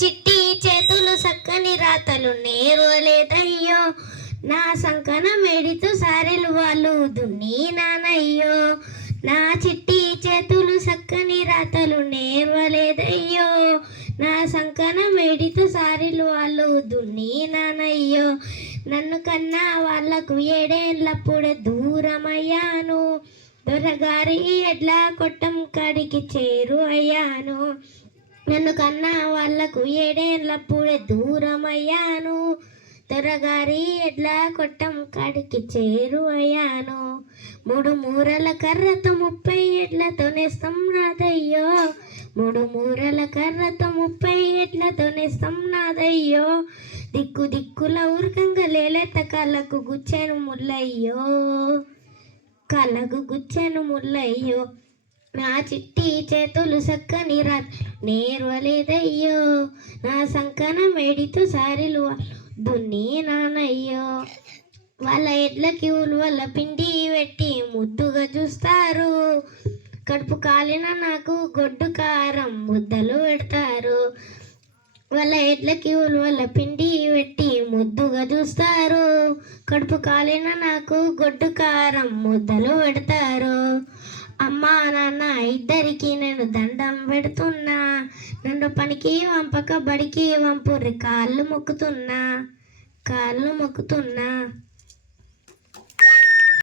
చిట్టి చేతులు సక్కని రాతలు నేర్వలేదయ్యో, నా సంకన మెడితో సారెలు వాళ్ళు దున్ని నానయ్యో. నా చిట్టి చేతులు సక్కని రాతలు నేర్వలేదయ్యో, నా సంకన మెడితో సారెలు వాళ్ళు దున్ని నానయ్యో. నన్ను కన్నా వాళ్లకు 7 ఏళ్ళప్పుడే దూరమయ్యాను, దొరగారి ఎడ్ల కొట్టం కాడికి చేరు అయ్యాను. నన్ను కన్నా వాళ్లకు 7 ఏళ్ళప్పుడే దూరమయ్యాను, దొరగారి ఎడ్ల కొట్టం కాడికి చేరు అయ్యాను. 3 మూరల కర్రతో 30 ఎడ్లతో నేస్తం నాదయ్యో, 3 మూరల కర్రతో 30 ఎడ్లతో నేస్తం నాదయ్యో. దిక్కు దిక్కుల ఉరకంగా లేలేత కళ్ళకు గుచ్చెను ముల్లయ్యో, కళ్ళకు గుచ్చెను ముల్లయ్యో. నా చిట్టి చేతులు సక్కని నేర్వలేదయ్యో, నా సంకన మేడితో సారిలు దున్ని నానయ్యో. వాళ్ళ ఎడ్లకి ఉలువల పిండి పెట్టి ముద్దుగా చూస్తారు, కడుపు కాలిన నాకు గొడ్డు కారం ముద్దలు పెడతారు. వాళ్ళ ఎడ్లకి ఉలువల పిండి పెట్టి ముద్దుగా చూస్తారు, కడుపు కాలిన నాకు గొడ్డు కారం ముద్దలు పెడతారు. అమ్మా నాన్న ఇద్దరికి నేను దండం పెడుతున్నా, నన్ను పనికి వంపక బడికి వంపురి కాళ్ళు మొక్కుతున్నా.